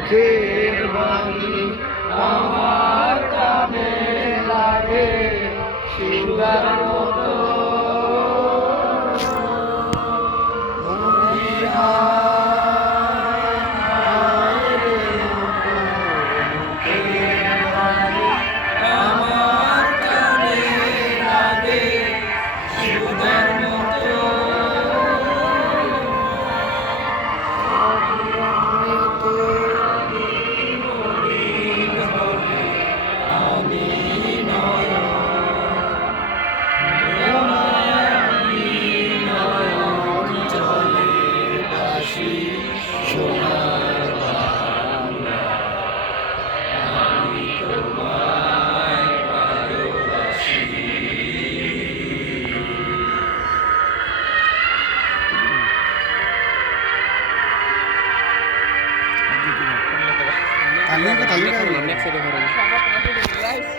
মুখের বাণী আমার কানে লাগে সুগার মতো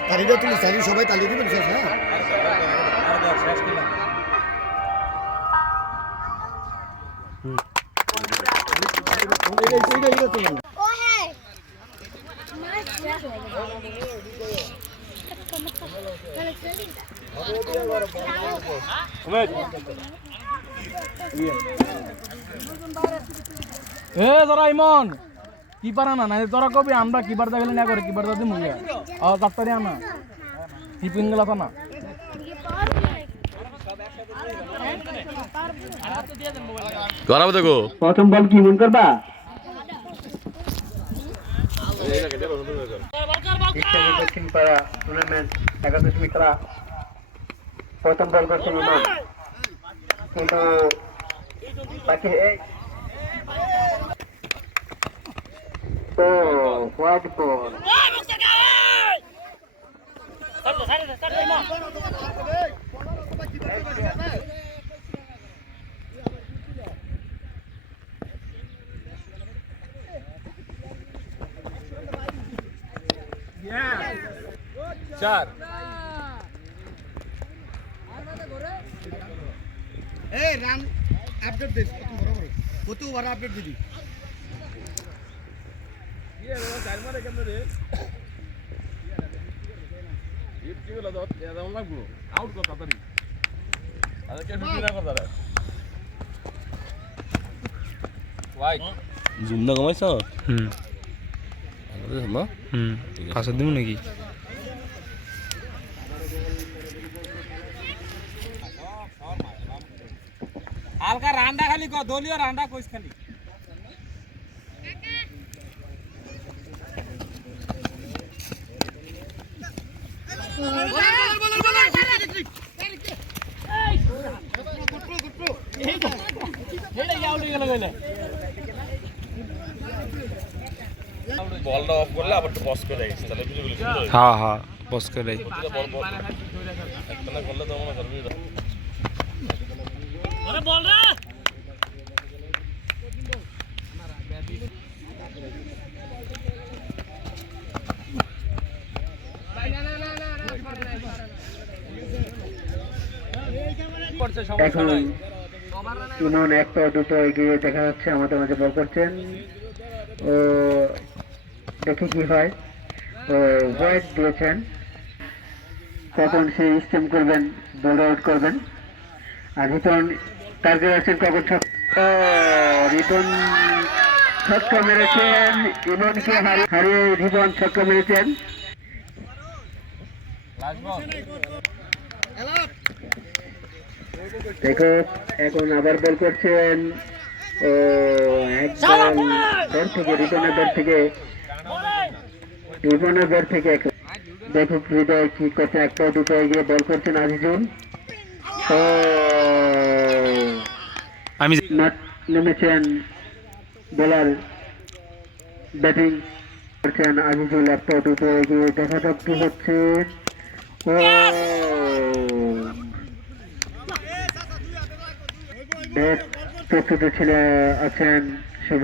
তালিটা তুলি তালি সবাই তালি দিবেন শেষ হ্যাঁ তোরা ইমন কি পারা না তোরা কবি আমরা কিবার দেখলে না করে কিবার দাদি মুগিয়া ডাক্তারি আনা টিফিন গেলা তো না করাবো দেখো প্রথম বল কি মন করবা দক্ষিণ পাড়া টুর্নামেন্ট 11 খেলা প্রথম বল করছেন ইমান কিন্তু বাকি তো হোয়াইট বল চার এই রান আপডেট দিস কত বড় আপডেট দিবি জুম না কমাইছ পাঁচশো দিব নাকি হালকা রান্ডা খালি দলীয় রান্ডা কইস খালি বলটা অফ করলে আবার একটু বস করে রাখিস তাহলে ভিডিও সুন্দর হয় হ্যাঁ হ্যাঁ বস করে রাখি বল বল একটা না করলে তো মনে করবি আরে বল রে এখন ইমন একটা দুটো এগিয়ে দেখা যাচ্ছে আমাদের মাঝে বল করছেন ও দেখি কি হয় ও হোয়াইট দিয়েছেন কখন সে স্টেম করবেন বল আউট করবেন আর রিটন টার্গেট আছেন কখন রিটন ছক্কা মেরেছেন ইমনকে হারিয়ে রিবন ছক্কা মেরেছেন দেখো এখন আবার বল করছেন ও একদম দর থেকে রিটনের দর থেকে দেখো হৃদয় কি করছে একটা দুটো এগিয়ে বল করছেন আজিজুল আমি নেমেছেন বোলার ব্যাটিং করছেন আজিজুল একটা দুটো এগিয়ে দেখা যাক কি হচ্ছে ও প্রস্তুত ছিল আছেন শুভ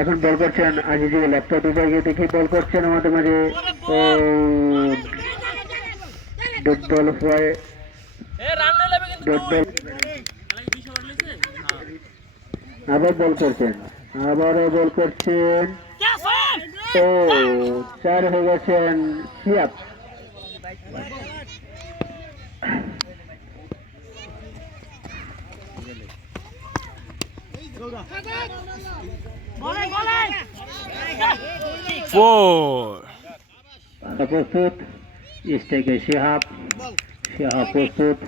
এখন বল করছেন আজিজুল একটা দুটো এগিয়ে দেখে বল করছেন আমাদের মাঝে ও ডট বল হয় ডট বল আবার বল করছেন আবারও বল করছেন, ও 4 হয়ে গেছেন শিয়াব। প্রস্তুত, স্টেকে শিহাব, শিহাব প্রস্তুত,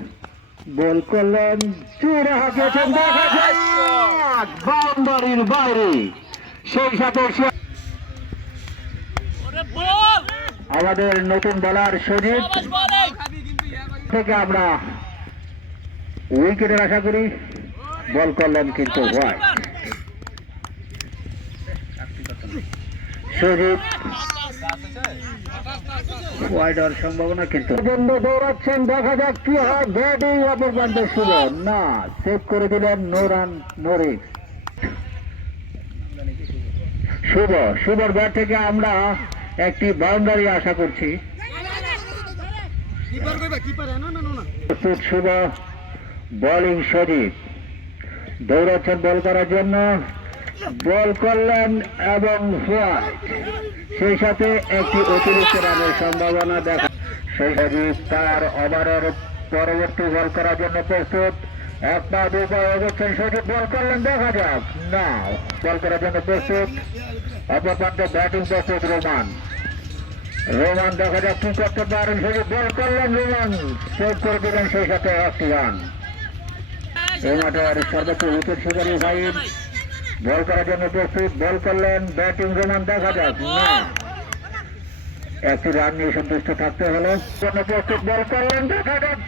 বল করলেন, চূড়া হাঁকিয়েছেন, দেখা যায় বাউন্ডারির বাইরে। সেই সাথে আমাদের নতুন বলার সজিব থেকে আমরা উইকেটের আশা করি, বল করলেন কিন্তু হোয়াইট। সজিব হোয়াইট হওয়ার সম্ভাবনা, কিন্তু দৌড়াচ্ছেন, দেখা যাক কি হয়। ব্যাটিং অপর প্রান্তে শুভ না, সেভ করে দিলেন নোরান নরিক। শুভর ব্যাট থেকে আমরা একটি বাউন্ডারি আশা করছি। শুভ, বোলিং সজীব, দৌড়াচ্ছেন বল করার জন্য, বল করলেন এবং হোয়াইট। সেই সাথে একটি অতিরিক্ত রানের সম্ভাবনা দেখা। সজীব তার ওভারের পরবর্তী বল করার জন্য প্রস্তুত, 1 পা 2 পা এগোচ্ছেন সজীব, বল করলেন, দেখা যাক না, বল করার জন্য প্রস্তুত। অপর প্রান্তে ব্যাটিং প্রস্তুত রোমান, দেখা যাক কি করতে পারেন। সজীব বল করলেন, রোমান সেভ করে দিলেন, সেই সাথে 1 রান। এই মাঠের সর্বোচ্চ উইকেট শিকারী ভাইব বল করার জন্য প্রস্তুত, বল করলেন, ব্যাটিং রোমান, দেখা যাক না, 1 রান নিয়ে সন্তুষ্ট থাকতে হলো। প্রস্তুত, বল করলেন, দেখা যাক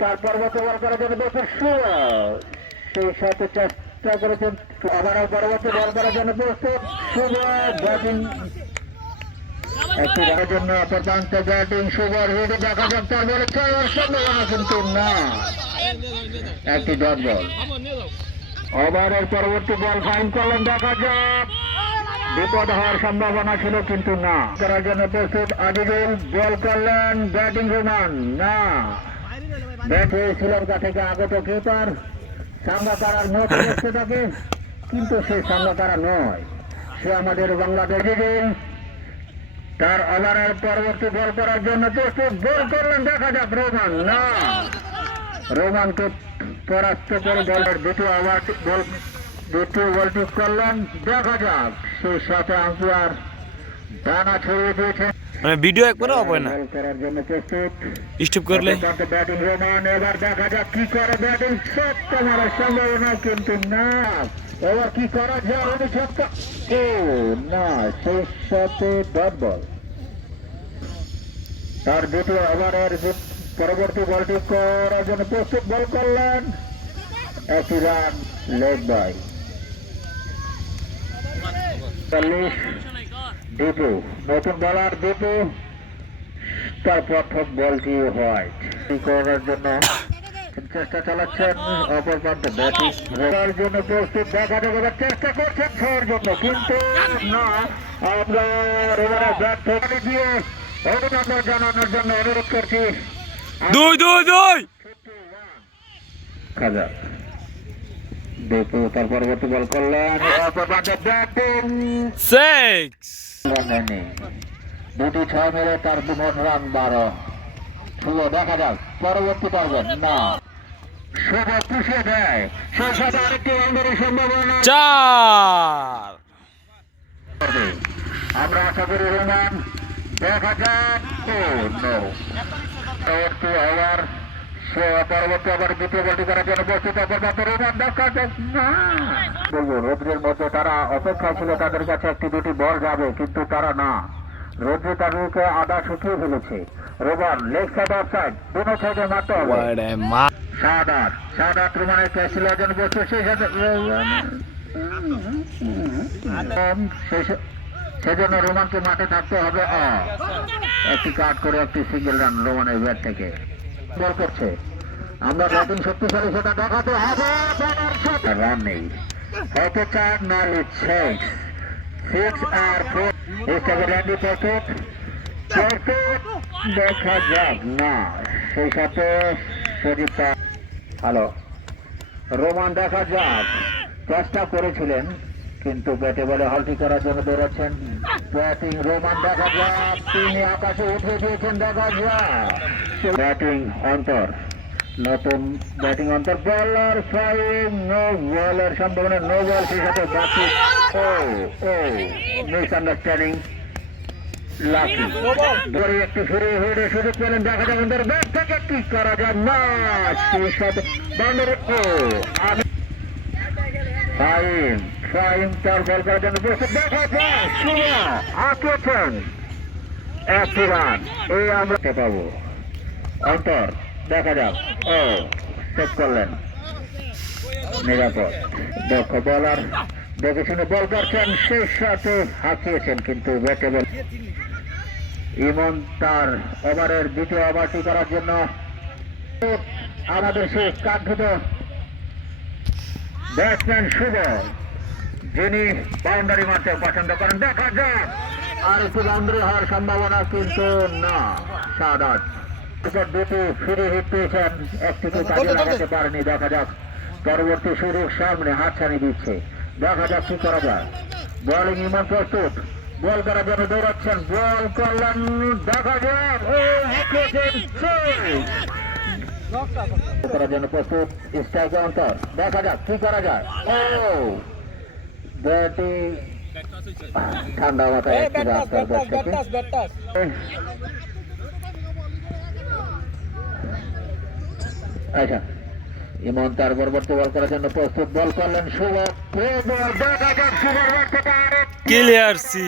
তার পরবর্তী বল করার জন্য প্রস্তুত শুভ, সেই সাথে চেষ্টা করেছেন আবার পরবর্তী বল করার জন্য প্রস্তুত শুভ, ব্যাটিং একটি রানের জন্য অপর প্রান্তে ব্যাটিং শুভর হেডে, দেখা যাক তার বলে খেলার সম্ভাবনা, কিন্তু না, একটি ডট বল। ওভারের পরবর্তী বল ফাইন করলেন, দেখা যাক বিপদ হওয়ার সম্ভাবনা ছিল, কিন্তু না। করার জন্য প্রস্তুত আজিজুল, বল করলেন, ব্যাটিং রোমান, না, ব্যাট হয়ে শ্রীলঙ্কা থেকে আগত কিপার সাঙ্গাকারার মতো দেখতে থাকে, কিন্তু সে সাঙ্গাকারা নয়, সে আমাদের বাংলাদেশের। তার ওভারের পরবর্তী বল করার জন্য প্রস্তুত, বল করলেন, দেখা যাক রোমান, না, রোমানকে পরাস্ত করে বলের দ্বিতীয় বলটি করলেন, দেখা যাক, সেই সাথে আম্পায়ার ডানা ছড়িয়ে দিয়েছেন। মানে ভিডিও একবারও হবে না, বল করার জন্য প্রস্তুত, স্টপ করলে ব্যাটিং রোমান, এবার দেখা যাক কি করে, ব্যাটিং শট মারার সম্ভাবনা, কিন্তু না, এবার কি করা যায়, না, সেই সাথে ডট বল। তার দ্বিতীয় ওভারের পরবর্তী বলটি করার জন্য প্রস্তুত, বল করলেন, 1 রান, লেগ বাই। দীপু, নতুন বলার দীপু, তার প্রথম বলটি হোয়াইট করার জন্য চেষ্টা চালাচ্ছেন, অপর প্রান্তে ব্যাটিং করার জন্য প্রস্তুত, দেখা যাক চেষ্টা করছেন ছয়ের জন্য, কিন্তু না, আমরা এবারে ব্যাট থেকে গিয়ে অভিনন্দন জানানোর জন্য অনুরোধ করছি। 2 খাজা দীপু তার পরবর্তী বল করলেন, ব্যাটিং 6 দুটি 6 মেরে তার 2 রান 12। শুভ, দেখা যাক পরবর্তী পারবেন না, শুভ পুষিয়ে দেয়, সেই সাথে আরেকটি রাউন্ডারের সম্ভাবনা 4। আমরা আশা করি রোমান, দেখা যাক, পরবর্তী ওভার, পরবর্তী ওভার দ্বিতীয় বলটি করার জন্য প্রস্তুত, রোমান, দেখা যাক না, বলবো রোদ্রের মধ্যে তারা অপেক্ষা ছিল, তাদের কাছে 1-2টি বল যাবে, কিন্তু তারা না, রোদ্রে তাদেরকে আদা শুকিয়ে ফেলেছে। Roman leg side of side, দুটো সাইডে মারতে হবে। সাদাত রোমানের ক্যাচ ছিল জন্য প্রস্তুত, সেই সাথে সেজন্য রোমানকে মাঠে থাকতে হবে। একটি কাট করে একটি সিঙ্গেল রান রোমানের ব্যাট থেকে বল করছে, আমরা ব্যাটিং শক্তিশালী সেটা দেখাতে হবে, রান নেই, হয়তো 4 নাহলে 6 আর 4 র্যান্ডি প্রস্তুত, দেখা যাক না, সেই সাথে সজিব। হ্যালো। রোমান দেখা যাক, চেষ্টা করেছিলেন কিন্তু ব্যাটে বলে হলটি করার জন্য দৌড়াচ্ছেন। ব্যাটিং রোমান দেখা যাক, তিনি আকাশে উঠে দিয়েছেন, দেখা যাক ব্যাটিং অন্তর, নতুন ব্যাটিং অন্তর, বলার ফাইভ, নো বলের সম্ভাবনা, নো বল, সেই সাথে বাকি মিসআন্ডারস্ট্যান্ডিং লাকি ধরে একটু ফিরে হয়ে সুযোগ পেলেন, দেখা যাক অন্তর ব্যাট থেকে কি করা যায় না, সেই সাথে বাউন্ডারি আমি ফাইন ফাইন তার বল করার জন্য বসে, দেখা যায় সুরা আঁকেছেন একটি রান, এই আমরা পাবো অন্তর, দেখা যাক সেট করলেন নিরাপদ, দক্ষ বলার দেখে শুনে বল করছেন, সেই সাথে হাঁকিয়েছেন কিন্তু ব্যাটে বল। ইমন তার ওভারের দ্বিতীয় ওভারটি করার জন্য আমাদের সেই কাঙ্ক্ষিত ব্যাটসম্যান শুভ, যিনি বাউন্ডারি মারতে পছন্দ করেন, দেখা যাক আর একটু বাউন্ডারি হওয়ার সম্ভাবনা কিন্তু না, সাদাত দুটি ফিরে হিট পেয়েছেন, একটিকে কাজে লাগাতে পারেনি, দেখা যাক পরবর্তী সুযোগ সামনে হাতছানি দিচ্ছে, দেখা যাক কি করা যায়। বোলিং ইমন প্রস্তুত, বল করার জন্য দৌড়াচ্ছেন, বল করলেন, দেখা যাক করার জন্য প্রস্তুত, স্ট্রাইক অন্তর, দেখা যাক কি করা যায়। ব্যাটিং ঠান্ডা মাথায় একটি রাস্তার আচ্ছা, ইমন তার পরবর্তী বল করার জন্য প্রস্তুত, বল করলেন শুভ, ক্লিয়ার সি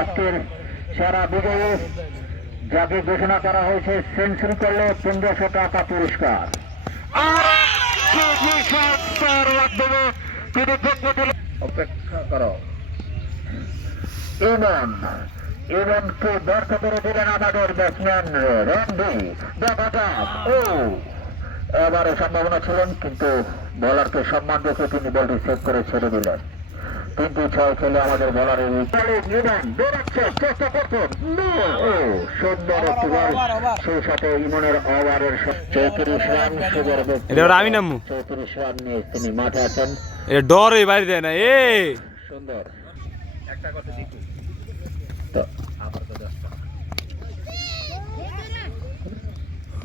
আজকের সারা বিজয়ী যাকে ঘোষণা করা হয়েছে, সেঞ্চুরি করলে 1500 টাকা পুরস্কার। অপেক্ষা করো, ইমনকে ব্যর্থ করে দিলেন আমাদের ব্যাটসম্যান রণদীপ, দেখা যাক এবারে সম্ভাবনা ছিলেন কিন্তু বলারকে সম্মান রেখে তিনি বলটি সেভ করে ছেড়ে দিলেন। 3-6 খেলে আমাদের বলারের চেষ্টা করছেন, সুন্দর একটি বল, সেই সাথে ইমনের ওভারের 34 রান, সুন্দর আমি নামু 34 রান নিয়ে তিনি মাঠে আছেন। ডরে বাইরে দেয় না সুন্দর একটা কথা দেখুন তো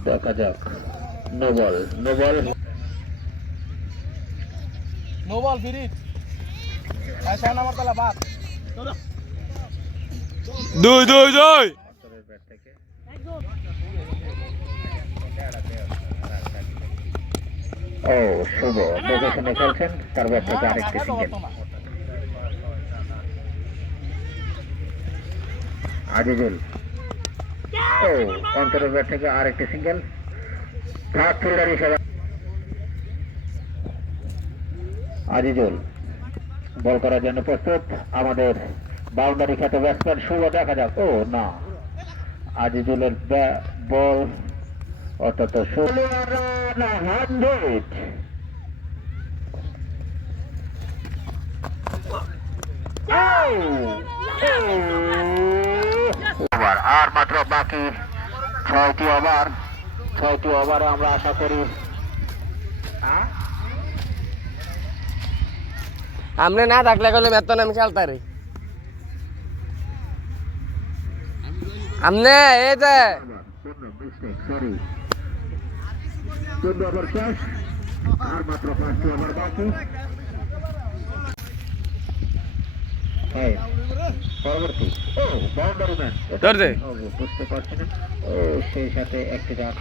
দেখা যাক, নো বল নো বল ফিরি আমার তালা বাদ 2-2-2 শুভ দেখে শুনে খেলছেন, তার ব্যাট থেকে আরেকটি সিঙ্গেল। আজিজুল অন্তরের ব্যাট থেকে আরেকটি সিঙ্গেল, থার্ড ফিল্ডার হিসেবে আজিজুল বল করার জন্য প্রস্তুত, আমাদের বাউন্ডারি খ্যাত ব্যাটসম্যান শুভ, দেখা যাক না, আজিজুলের বল অর্থাৎ 100 আর মাত্র বাকি 6টি ওভারে আমরা আশা করি আমনে না থাকলে গেলে মেতন আমি খেলতারি আমনে এই যে সরি 14 ওভার শেষ, আর মাত্র 5টি ওভার বাকি। পরবর্তী বাউন্ডারি ম্যান বুঝতে পারছি না, সেই সাথে একটি রান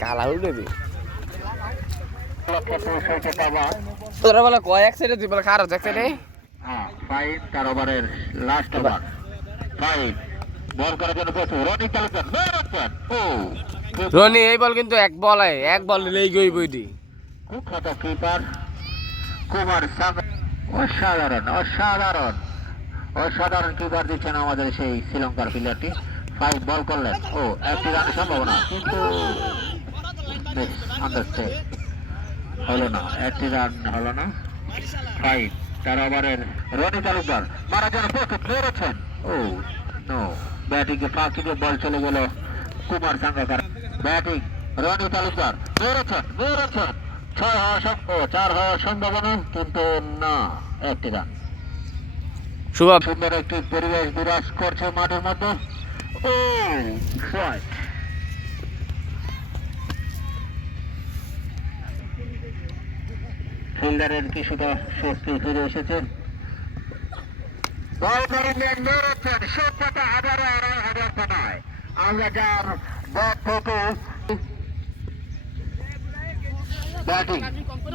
কালা উঠে দি লক্ষ্যে পৌঁছাইতে পাবা। তোরা বলে কয় এক সাইডে তুই বলে খারাপ এক সাইডে ফাইভ তার ওভারের লাস্ট ওভার, ফাইভ বল করার জন্য প্রস্তুত, রনি তালুকদার, রনি এই বল কিন্তু এক বল নিলেই গই বইটি, কুখ্যাত কিপার কুমার সাগর, অসাধারণ কিপার দিচ্ছেন আমাদের সেই শ্রীলঙ্কার প্লেয়ারটি। 5 বল করলেন, একটি রানের সম্ভাবনা কিন্তু হলো না, একটি রান হলো না। 5 তার ওভারের রনি তালুকদার মারার জন্য প্রস্তুত, মেরেছেন, নো ব্যাটিং এ ফাঁকি দিয়ে বল চলে গেল কুমার সাঙ্গাকার, ব্যাটিং রনি তালুকদার মেরেছেন, চার হওয়ার সম্ভাবনা, কিন্তু না, একটি রান। শুভ সুন্দর একটি পরিবেশ বিরাজ করছে মাঠের মধ্যে। ও স্ট্রাইক। ফিল্ডারের কিছুটা স্বস্তি ফিরে এসেছে। বল করেন মেরেছেন, সত্যতা আবারও 2,500 টাকায়। আমরা যার ব্যাট থেকে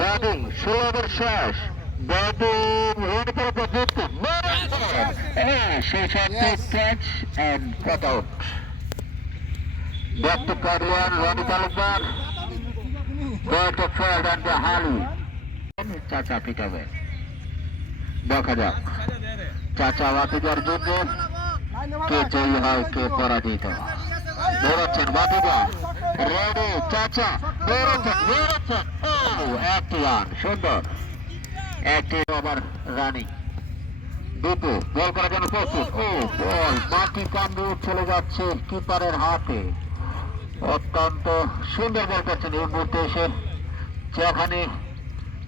ব্যাটিং 16 শেষ, ব্যাটিং সেই সাথে catch and cut out. Back to কারিয়ান Roni Talukdar, bat off field and হালি। চাচা পিটাবে, দেখা যাক চাচা বাতিজার জন্য কে জয়ী হয়, কে পরাজিত। বেরোচ্ছেন বাতিজা, রেডি চাচা, বেরোচ্ছেন। ও একটি রান, সুন্দর একটি ওভার রানিং। দুটো বল করার জন্য প্রস্তুত। ও বল মাটি কামড়ে চলে যাচ্ছে কিপারের হাতে। অত্যন্ত সুন্দর বল করছেন এই মুহূর্তে এসে, যেখানে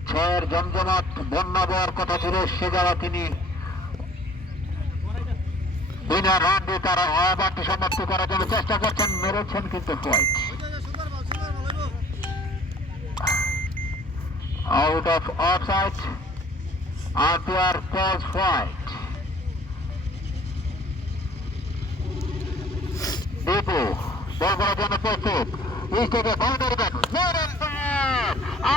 ছয়ের জমজমাট বন্যা বওয়ার কথা ছিল, সে জায়গা তিনি বিনা রান দিয়ে তারা অবাধ সমাপ্ত করার জন্য চেষ্টা করছেন, মেরেছেন কিন্তু white. Out of offside, umpire কলস হোয়াইট। দীপু বল করার জন্য প্রস্তুত, স্টেটে বাউন্ডারি গান,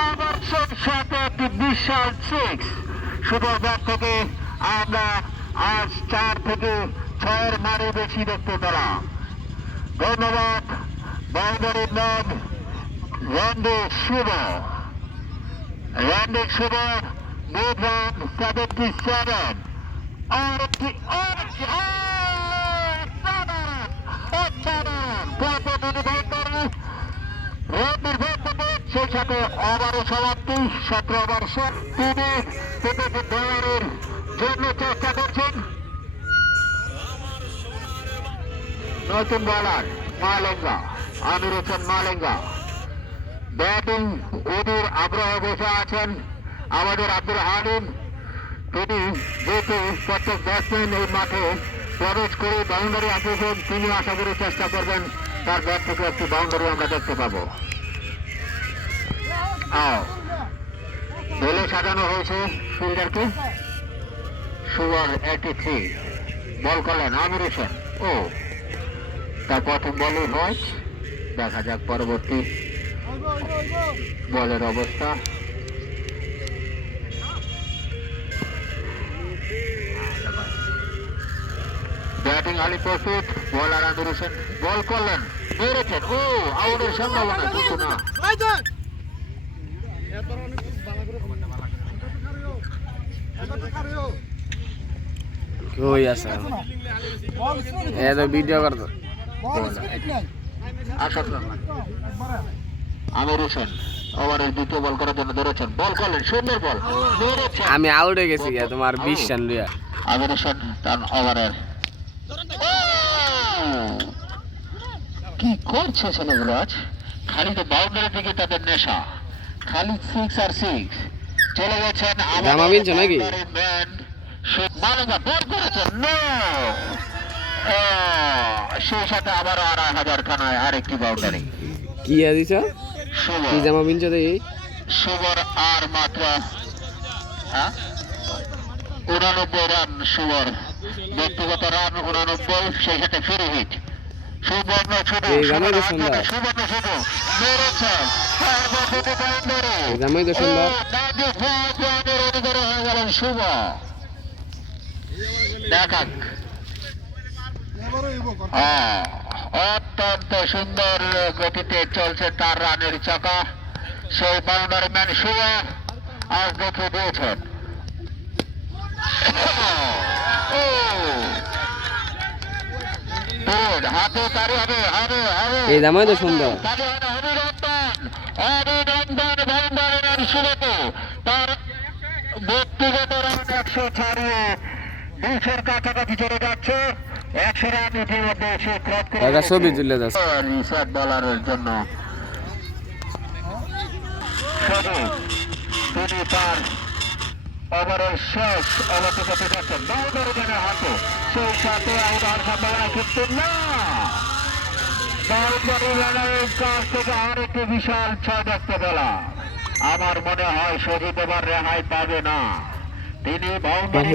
আবার সাথে একটি বিশাল সিক্স। শুধু ব্যাট থেকে আমরা আজ 4 থেকে 6 মারে বেশি দেখতে পেলাম। ধন্যবাদ বাউন্ডারি ম্যান র্যান্ডি শুভ, মিড রান 77। আর একটি সেই সাথে ওভারও সমাপ্তি, 17 ওভার শেষ। তিনি বলারের জন্য চেষ্টা করছেন নতুন বলার মালেঙ্গা, আমির হোসেন মালেঙ্গা। ব্যাটিং ওদের আগ্রহ বসে আছেন আমাদের আব্দুল হালিম। তিনি যেহেতু প্রত্যেক ব্যাটসম্যান এই মাঠে প্রবেশ করে বাউন্ডারি আসেছেন, তিনি আশা করে চেষ্টা করবেন তার ব্যাট থেকে একটি বাউন্ডারি আমরা দেখতে পাবো। দলে সাজানো হয়েছে ফিল্ডারকে। সুগার 83 বল করলেন আমির হোসেন। ও তার প্রথম বলই হয়, দেখা যাক পরবর্তী বলের অবস্থা। ব্যাটিং আলী প্রস্তুত, বলার আমির হোসেন বল করলেন, মেরেছেন। ও আউটের সম্ভাবনা, কিন্তু না। কই আছে এ তো ভিডিও করতো। আমির হোসেন ওভারের দ্বিতীয় বল করার জন্য ধরেছেন, বল করলেন, সুন্দর বল, মেরেছেন। আমি আউট হয়ে গেছি তোমার 20 রান লিয়া। আমির হোসেন তার ওভারের কি করছে ছেলেগুলো আজ, খালি তো বাউন্ডারি থেকে তাদের নেশা, খালি 6 আর 6 চলে গেছেন। জামা বিনছো নাকি? মালেঙ্গা বল করেছেন, সেই সাথে আবার 2,500 খানায় আরেকটি বাউন্ডারি। কি দিছ? কি জামা বিনছো দেখি? সুবর আর মাত্র 89 রান সুবর, ব্যক্তিগত রান 89, সেই সাথে ফ্রি হিট। সুবর্ণ শুধু জামাই তো সুন্দর। হয়ে গেলেন শুভ। দেখাক অত্যন্ত সুন্দর গতিতে চলছে তার রানের চাকা, সেই বাউন্ডারি ম্যান শুভ আজ দেখে দিয়েছেন। হাতে তারি হবে, এই জামাই তো সুন্দর। অভিনন্দন শুরুতে তার ব্যক্তিগত রান 100 ছাড়িয়ে 200-র কাছাকাছি চলে যাচ্ছে। 100 রান ইতিমধ্যে সে ক্রস করে ছবি তুলে যাচ্ছে রিসার্ভ বলারের জন্য। সজীব তিনি তার ওভারের শেষ অবস্থিত যাচ্ছেন বাউন্ডারি ম্যানের হাতে সেই সাথে আউটার সম্ভাবনা কিন্তু না বাউন্ডারি ম্যানের কাছ থেকে আরেকটি বিশাল ছয় দেখতে পেলাম আমার মনে হয় সজীব এবার রেহাই পাবে না তিনি বাউন্ডারি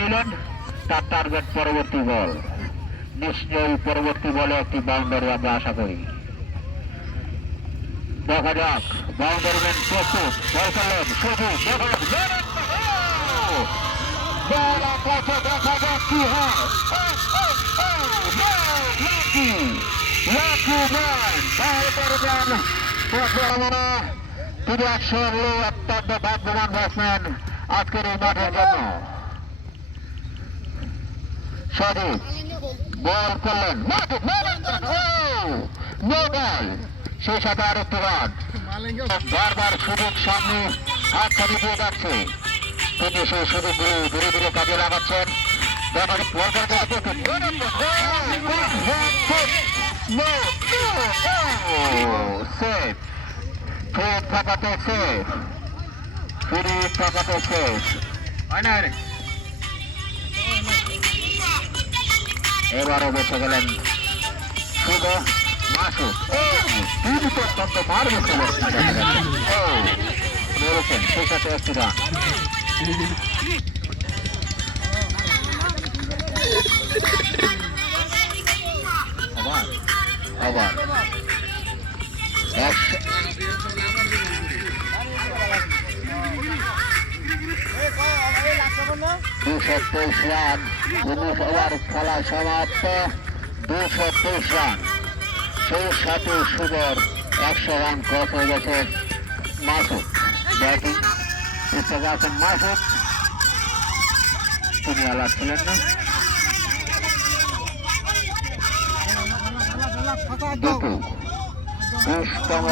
নিলেন তার টার্গেট পরবর্তী বল নিশ্চয়ই পরবর্তী বলে একটি বাউন্ডারি আমরা আশা করি দেখা যাক বাউন্ডারি ম্যান প্রস্তুত বল করলেন সজীব বল আকাশে দেখা যাক কি হয় তিনি একশো অত্যন্ত ভাগ্যবান ব্যাটসম্যান আজকের এই মাঠের জন্য সজীব বল করলেন নো বল সেই সাথে আরেকটি রান বারবার সুযোগ সামনে হাত ছাড়ি দিয়ে যাচ্ছে তিনি সেই সুযোগগুলো ধীরে ধীরে কাজে লাগাচ্ছেন এবারও বেঁচে গেলেন শুধু মাসুদ তিনি তো অত্যন্ত মারবে মেরেছেন সেই সাথে একটি রান আবার 223 রান 19 ওভার খেলা সমাপ্ত 223 রান সেই সাথে সুন্দর 100 রান ক্রস হয়ে গেছে মাসুদ ব্যাটিং উঠে আছেন মাসুদ তিনি আলাদা ছিলেন না দুটো 20তম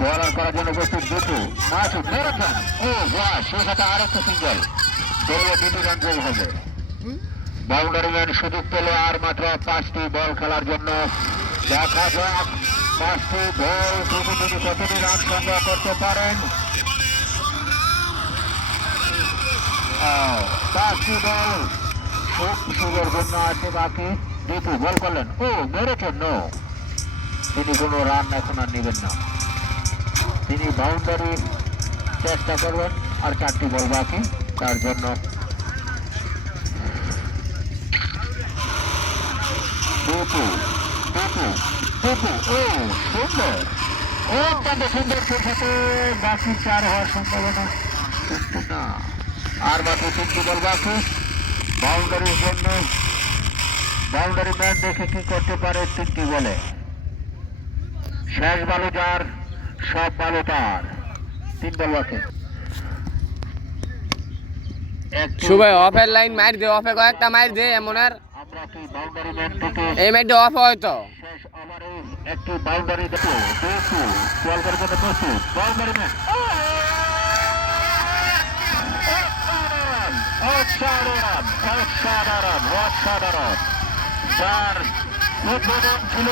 বলার করার জন্য প্রস্তুত দুটো মাসুদ মেরেছেন ও বাহ সেই সাথে আরেকটা সিঙ্গেল দলীয় 2টি রান গোল হবে বাউন্ডারি ম্যান সুযোগ পেলে আর মাত্র 5টি বল খেলার জন্য দেখা যাক 5টি বল তিনি কতটি রান সংগ্রহ করতে পারেন 5টি বল সুযোগের জন্য আছে বাকি দুটো বল করলেন ও মেরেছেন নো তিনি কোনো রান এখন আর নেবেন না তিনি বাউন্ডারি চেষ্টা করবেন আর 4টি বল বাকি তার জন্য সুন্দর অত্যন্ত সুন্দর সাথে বাকি 4 হওয়ার সম্ভাবনা কিন্তু না আর মাত্র 3টি বল বাকি বাউন্ডারির জন্য বাউন্ডারি ম্যান দেখে কি করতে পারে 3টি বলে শেষ বালু যার সব বালু তার 3 বল বাকি সুভাই অফের লাইন মার দে অফে কয়েকটা মার দে এমন আর আমরা কি বাউন্ডারি ম্যান থেকে এই ম্যাচটা অফ হয়তো শেষ ওভারে একটি বাউন্ডারি দেখো বল করে করতে প্রস্তুত বাউন্ডারি ম্যান অসাধারণ যার উদ্বোধন ছিল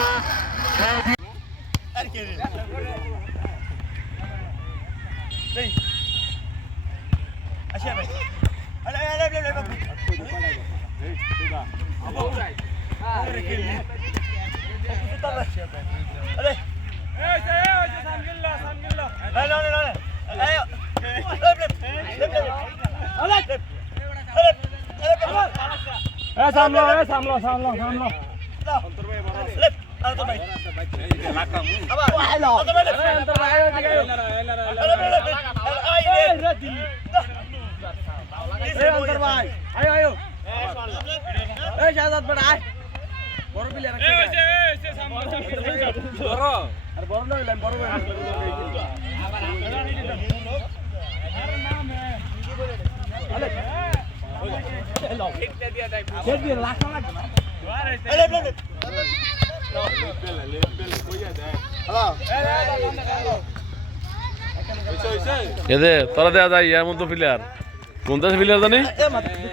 এদে তোরা দেয়া যায় ইয়ার মতো প্লেয়ার কোন দেশ প্লেয়ার জানি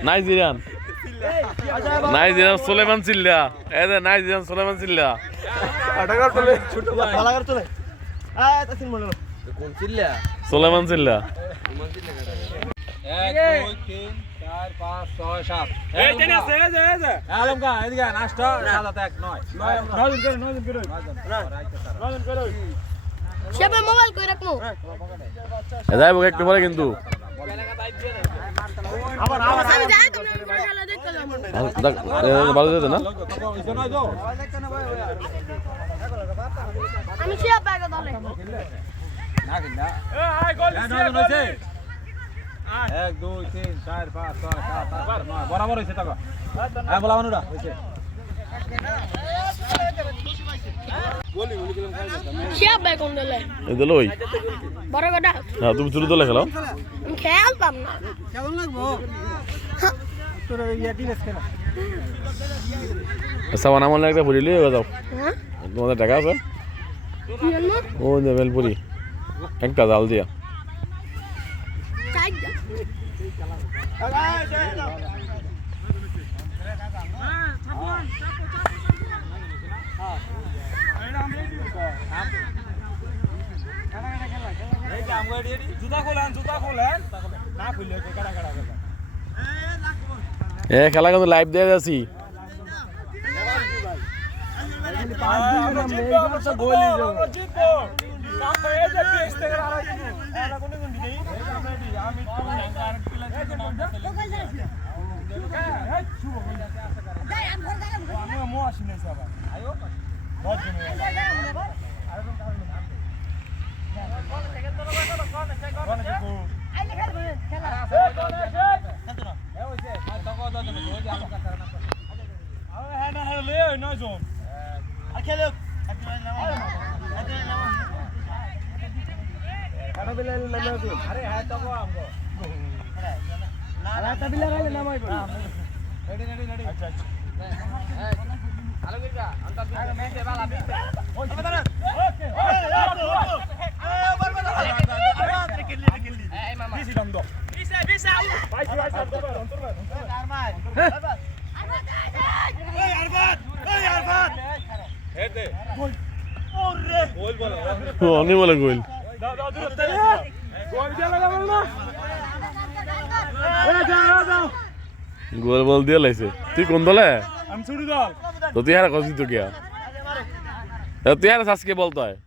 নাইজেরিয়ান সুলেমান চিল্লা এদে নাইজেরিয়ান সুলেমান চিল্লা কোন চিল্লা সোলেমান চিল্লা সেবে মোবাইল কই রাখমু যাইব একটু পরে কিন্তু আমি যাই তুমি খেলা দেখতে যাবো ভালো যেত না আমি শিয়া ব্যাগে দলে বরাবর হয়েছে টাকা বলা মানুরা হয়েছে শিয়া ব্যাগ কোন দলে এই দিল ওই বড় গডা হ্যাঁ তুমি ছোট দলে খেলো আমি খেলতাম না কেমন লাগবো তোর ইয়াটি বেশ খেলা সাবান আমার একটা পুরি লিয়ে যাও হ্যাঁ তোমাদের টাকা আছে কি জানো ও নেবেল পুরি একটা জাল দিয়া চাই দা এ খেলা কিন্তু লাইভ দিয়ে যাচ্ছি অনেক বলে গোল গোল বল দিয়ে লাইছে তুই কোন দলে তো তুই আর কছি তো কিয়া তুই আর আজকে বলতো হয়